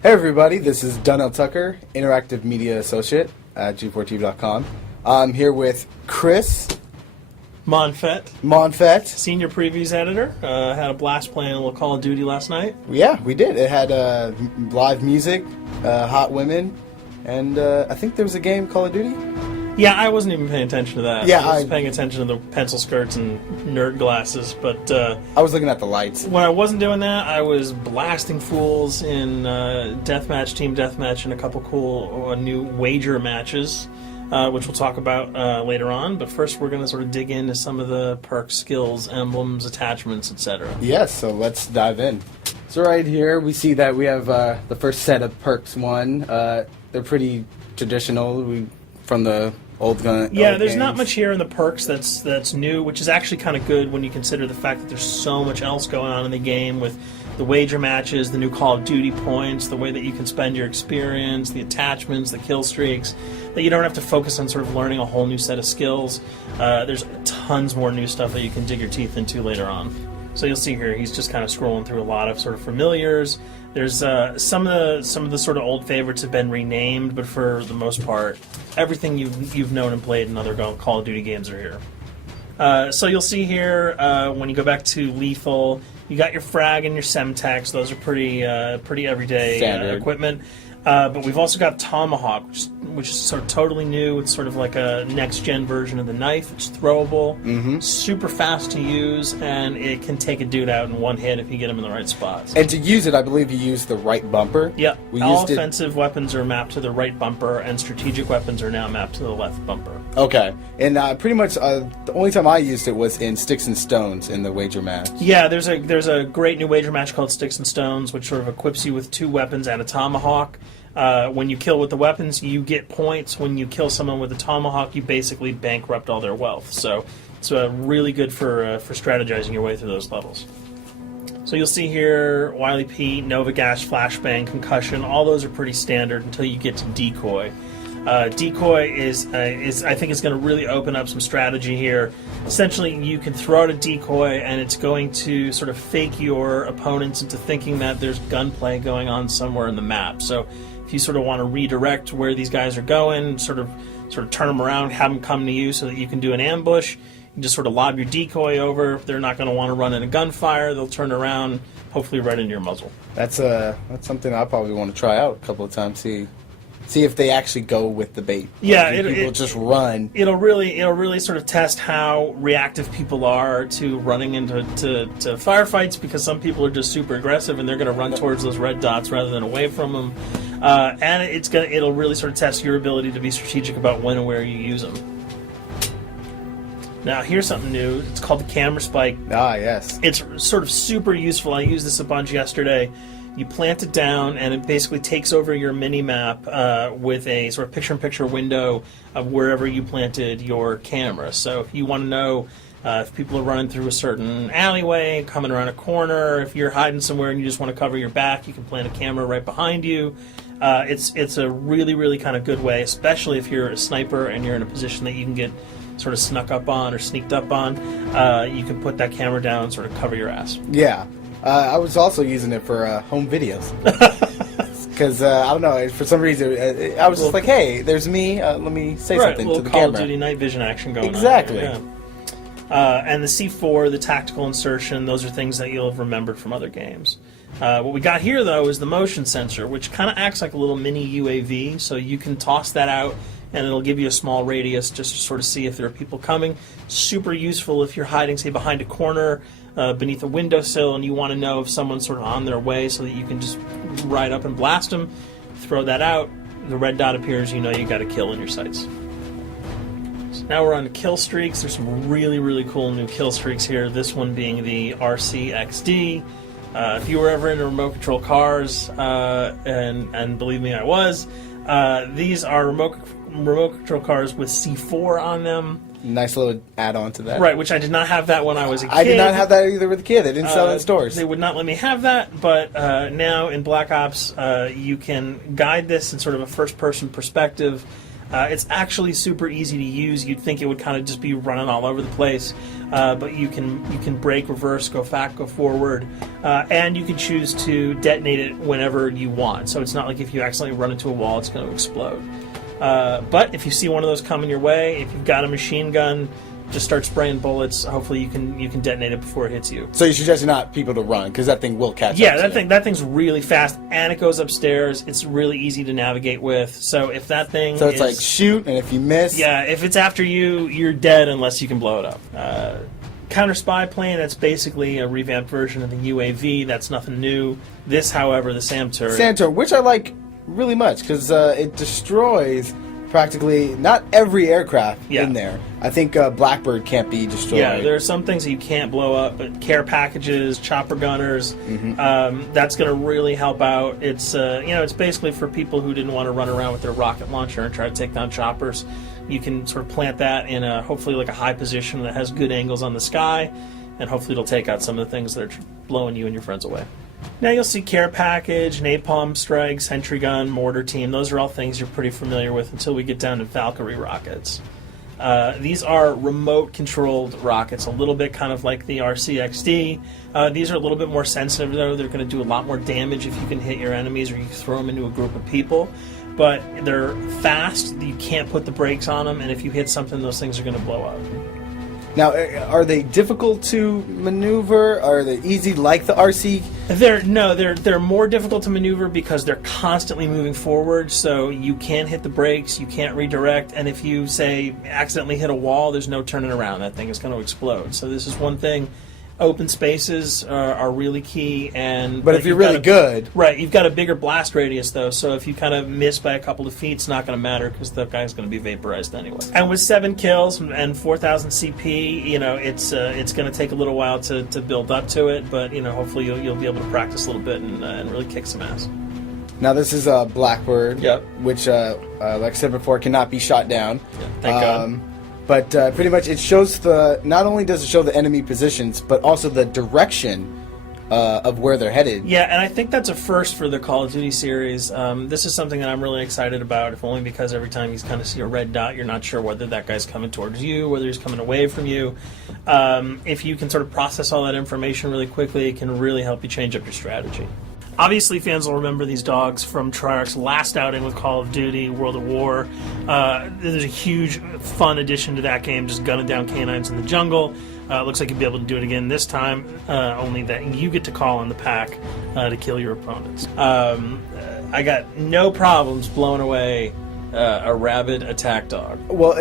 Hey everybody, this is Donnell Tucker, Interactive Media Associate at G4TV.com. I'm here with Chris Monfett, Senior Previews Editor. Had a blast playing a little Call of Duty last night. Yeah, we did. It had live music, hot women, and I think there was a game, Call of Duty? Yeah, I wasn't even paying attention to that. Yeah, I was paying attention to the pencil skirts and nerd glasses, but I was looking at the lights. When I wasn't doing that, I was blasting fools in deathmatch, team deathmatch, and a couple cool new wager matches, which we'll talk about later on. But first, we're going to sort of dig into some of the perks, skills, emblems, attachments, etc. Yes, so let's dive in. So right here, we see that we have the first set of perks one. They're pretty traditional from the old gun. Yeah, old there's games. not much here in the perks that's new, which is actually kind of good when you consider the fact that there's so much else going on in the game with the wager matches, the new Call of Duty points, the way that you can spend your experience, the attachments, the kill streaks, that you don't have to focus on sort of learning a whole new set of skills. There's tons more new stuff that you can dig your teeth into later on. So you'll see here, he's just kind of scrolling through a lot of sort of familiars. There's some of the sort of old favorites have been renamed, but for the most part, everything you've known and played in other Call of Duty games are here. So you'll see here when you go back to Lethal, you got your frag and your semtex. Those are pretty everyday equipment. But we've also got Tomahawk, which is sort of totally new. It's sort of like a next-gen version of the knife. It's throwable, super fast to use, and it can take a dude out in one hit if you get him in the right spots. And to use it, I believe you use the right bumper. Yep. All offensive weapons are mapped to the right bumper, and strategic weapons are now mapped to the left bumper. Okay. And pretty much the only time I used it was in Sticks and Stones in the wager match. Yeah, there's a great new wager match called Sticks and Stones, which sort of equips you with 2 weapons and a tomahawk. When you kill with the weapons, you get points. When you kill someone with a tomahawk, you basically bankrupt all their wealth. So it's really good for strategizing your way through those levels. So you'll see here, Wily Pete, Nova Gash, Flashbang, Concussion. All those are pretty standard until you get to Decoy. Decoy is I think it's going to really open up some strategy here. Essentially, you can throw out a decoy, and it's going to sort of fake your opponents into thinking that there's gunplay going on somewhere in the map. So if you sort of want to redirect where these guys are going, sort of turn them around, have them come to you so that you can do an ambush, you just sort of lob your decoy over. If they're not going to want to run in a gunfire, they'll turn around, hopefully right into your muzzle. That's something I probably want to try out a couple of times. See if they actually go with the bait. Yeah, people just run. It'll really sort of test how reactive people are to running into firefights, because some people are just super aggressive and they're going to run towards those red dots rather than away from them. And it'll really sort of test your ability to be strategic about when and where you use them. Now, here's something new. It's called the Camera Spike. Ah, yes. It's sort of super useful. I used this a bunch yesterday. You plant it down, and it basically takes over your mini-map with a sort of picture-in-picture window of wherever you planted your camera. So if you want to know if people are running through a certain alleyway, coming around a corner, if you're hiding somewhere and you just want to cover your back, you can plant a camera right behind you. It's a really, really kind of good way, especially if you're a sniper and you're in a position that you can get sort of snuck up on or sneaked up on. You can put that camera down and sort of cover your ass. Yeah. I was also using it for home videos. Because, I don't know, for some reason, I was just like, hey, there's me, let me say something to the Call camera. of Duty night vision action going exactly. on. Exactly. And the C4, the tactical insertion, those are things that you'll have remembered from other games. What we got here, though, is the motion sensor, which kind of acts like a little mini UAV, so you can toss that out, and it'll give you a small radius just to sort of see if there are people coming. Super useful if you're hiding, say, behind a corner, beneath a windowsill, and you want to know if someone's sort of on their way so that you can just ride up and blast them. Throw that out, the red dot appears, you know you got a kill in your sights. So now we're on to kill streaks. There's some really, really cool new kill streaks here, this one being the RCXD. If you were ever into remote control cars, and believe me, I was, these are remote control cars with C4 on them. Nice little add-on to that. Right, which I did not have that when I was a kid. I did not have that either with a kid. They didn't sell it in stores. They would not let me have that, but now in Black Ops, you can guide this in sort of a first-person perspective. It's actually super easy to use. You'd think it would kind of just be running all over the place, but you can brake, reverse, go back, go forward, and you can choose to detonate it whenever you want. So it's not like if you accidentally run into a wall, it's going to explode. But if you see one of those coming your way, if you've got a machine gun, just start spraying bullets. Hopefully you can detonate it before it hits you. So you suggest not people to run because that thing will catch Yeah, up to you. that thing's really fast, and it goes upstairs. It's really easy to navigate with. So if that thing So it's like shoot, and if you miss, yeah, if it's after you, you're dead unless you can blow it up. Counter spy plane, that's basically a revamped version of the UAV. That's nothing new. This, however, the SAM turret. Santor, which I like really much because it destroys practically not every aircraft Yeah. in there. I think Blackbird can't be destroyed. Yeah, there are some things that you can't blow up, but care packages, chopper gunners, that's going to really help out. It's it's basically for people who didn't want to run around with their rocket launcher and try to take down choppers. You can sort of plant that in a hopefully like a high position that has good angles on the sky, and hopefully it'll take out some of the things that are blowing you and your friends away. Now you'll see care package, napalm strike, sentry gun, mortar team. Those are all things you're pretty familiar with until we get down to Valkyrie rockets. These are remote-controlled rockets, a little bit kind of like the RCXD. These are a little bit more sensitive, though. They're going to do a lot more damage if you can hit your enemies or you throw them into a group of people. But they're fast, you can't put the brakes on them, and if you hit something, those things are going to blow up. Now, are they difficult to maneuver? Are they easy like the RC? They're more difficult to maneuver because they're constantly moving forward, so you can't hit the brakes, you can't redirect, and if you, say, accidentally hit a wall, there's no turning around. That thing is going to explode. So this is one thing. Open spaces are really key, But if you're really good, right, you've got a bigger blast radius though. So if you kind of miss by a couple of feet, it's not going to matter because the guy's going to be vaporized anyway. And with 7 kills and 4,000 CP, it's going to take a little while to build up to it. But hopefully you'll be able to practice a little bit and really kick some ass. now this is a Blackbird, Yep. which, like I said before, cannot be shot down. Yeah, thank God. But pretty much it shows not only does it show the enemy positions, but also the direction of where they're headed. Yeah, and I think that's a first for the Call of Duty series. This is something that I'm really excited about, if only because every time you kind of see a red dot, you're not sure whether that guy's coming towards you, whether he's coming away from you. If you can sort of process all that information really quickly, it can really help you change up your strategy. Obviously, fans will remember these dogs from Treyarch's last outing with Call of Duty, World at War. There's a huge, fun addition to that game, just gunning down canines in the jungle. Looks like you'll be able to do it again this time, only that you get to call on the pack to kill your opponents. I got no problems blowing away a rabid attack dog. Well,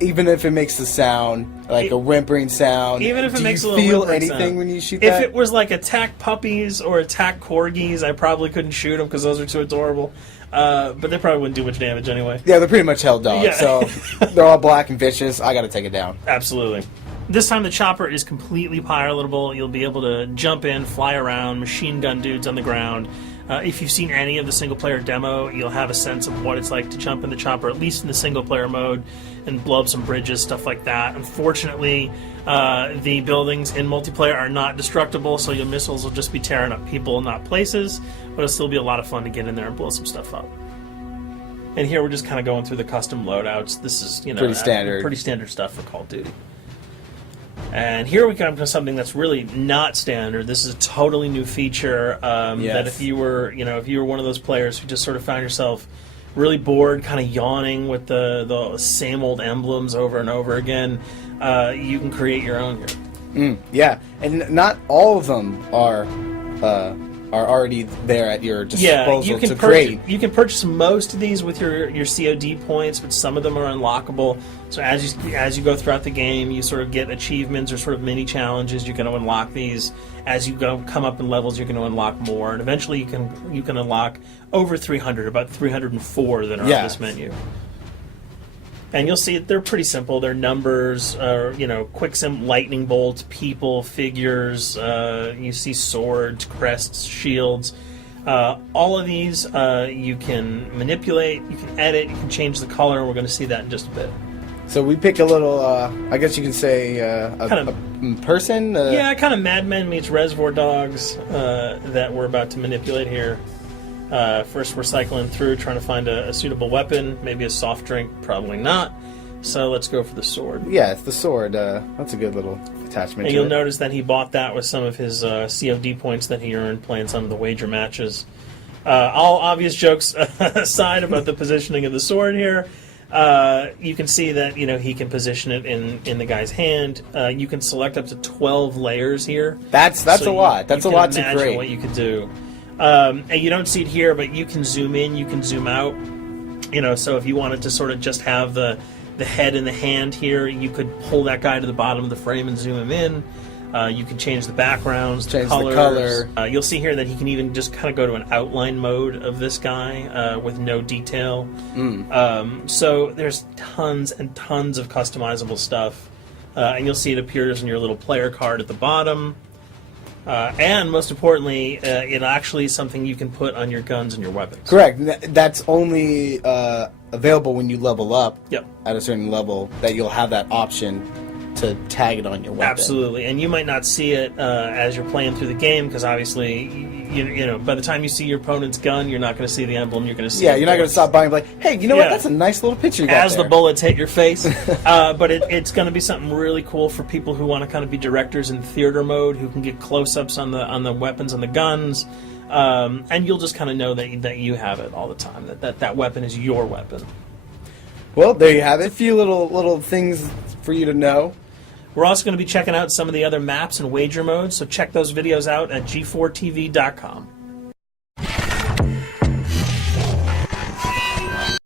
even if it makes the sound, like a whimpering sound, Even if it do makes a you little feel whimpering anything sound. when you shoot If that? it was like attack puppies or attack corgis, I probably couldn't shoot them because those are too adorable. But they probably wouldn't do much damage anyway. Yeah, they're pretty much held dogs, Yeah. so they're all black and vicious. I got to take it down. Absolutely. This time the chopper is completely pilotable. You'll be able to jump in, fly around, machine gun dudes on the ground. If you've seen any of the single-player demo, you'll have a sense of what it's like to jump in the chopper, at least in the single-player mode, and blow up some bridges, stuff like that. Unfortunately, the buildings in multiplayer are not destructible, so your missiles will just be tearing up people, not places, but it'll still be a lot of fun to get in there and blow some stuff up. And here we're just kind of going through the custom loadouts. This is, Pretty standard. pretty standard stuff for Call of Duty. And here we come to something that's really not standard. This is a totally new feature that if you were one of those players who just sort of found yourself really bored, kind of yawning with the same old emblems over and over again, you can create your own here. Yeah, and not all of them are already there at your disposal you can to create. You can purchase most of these with your COD points, but some of them are unlockable. So as you go throughout the game, you sort of get achievements or sort of mini challenges. You're going to unlock these. As you come up in levels, you're going to unlock more, and eventually you can unlock over 300, about 304 that are on this menu. And you'll see they're pretty simple. They're numbers, quicksim, lightning bolts, people, figures. You see swords, crests, shields. All of these you can manipulate, you can edit, you can change the color, and we're going to see that in just a bit. So we pick a little, I guess you can say, Kind a person? Yeah, kind of Mad Men meets Reservoir Dogs that we're about to manipulate here. First, we're cycling through, trying to find a suitable weapon. Maybe a soft drink, probably not. So let's go for the sword. Yeah, it's the sword. That's a good little attachment. And to you'll it. notice that he bought that with some of his COD points that he earned playing some of the wager matches. All obvious jokes aside about the positioning of the sword here, you can see that he can position it in the guy's hand. You can select up to 12 layers here. That's a lot. That's a lot to imagine create. what you could do. And you don't see it here, but you can zoom in, you can zoom out. So if you wanted to sort of just have the head in the hand here, you could pull that guy to the bottom of the frame and zoom him in. You can change the backgrounds, Change the the colors. color. You'll see here that he can even just kind of go to an outline mode of this guy with no detail. So there's tons and tons of customizable stuff. And you'll see it appears in your little player card at the bottom. And most importantly, it actually is something you can put on your guns and your weapons. Correct. That's only available when you level up. Yep. At a certain level, that you'll have that option to tag it on your weapon. Absolutely, and you might not see it as you're playing through the game because obviously, by the time you see your opponent's gun, you're not going to see the emblem. You're going to see. Yeah, you're not going to stop by and be like, hey, you know what? Yeah. That's a nice little picture you got as there. the bullets hit your face. But it's going to be something really cool for people who want to kind of be directors in theater mode, who can get close-ups on the weapons and the guns, and you'll just kind of know that you have it all the time. That weapon is your weapon. Well, there you have it. A few little things for you to know. We're also going to be checking out some of the other maps and wager modes, so check those videos out at g4tv.com.